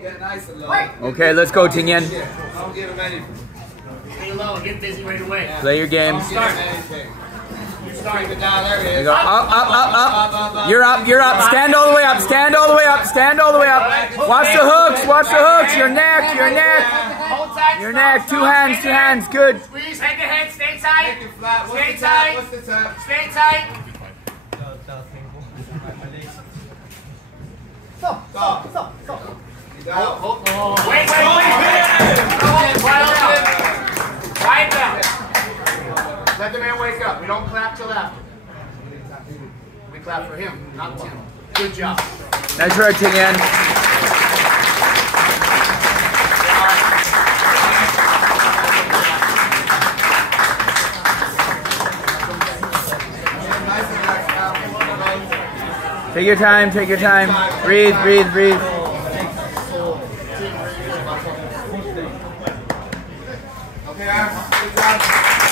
Get nice and low. Okay, let's go, Ting. Don't give him anything. Stay low and get dizzy right away. Play your game. Don't give him anything. You start it down. There it is. Go. Up. You're up. Stand all the way up. Stand all the way up. Watch the hooks. Your neck. Your neck. Two hands. Good. Squeeze head to head. Stay tight. Make it flat. Stay tight. What's the tap? Stay tight. Stop. Wait. Quiet down. Let the man wake up. We don't clap till after. We clap for him, not Tim. Good job. Nice work, Ting. Take your time. Breathe. Okay, good job.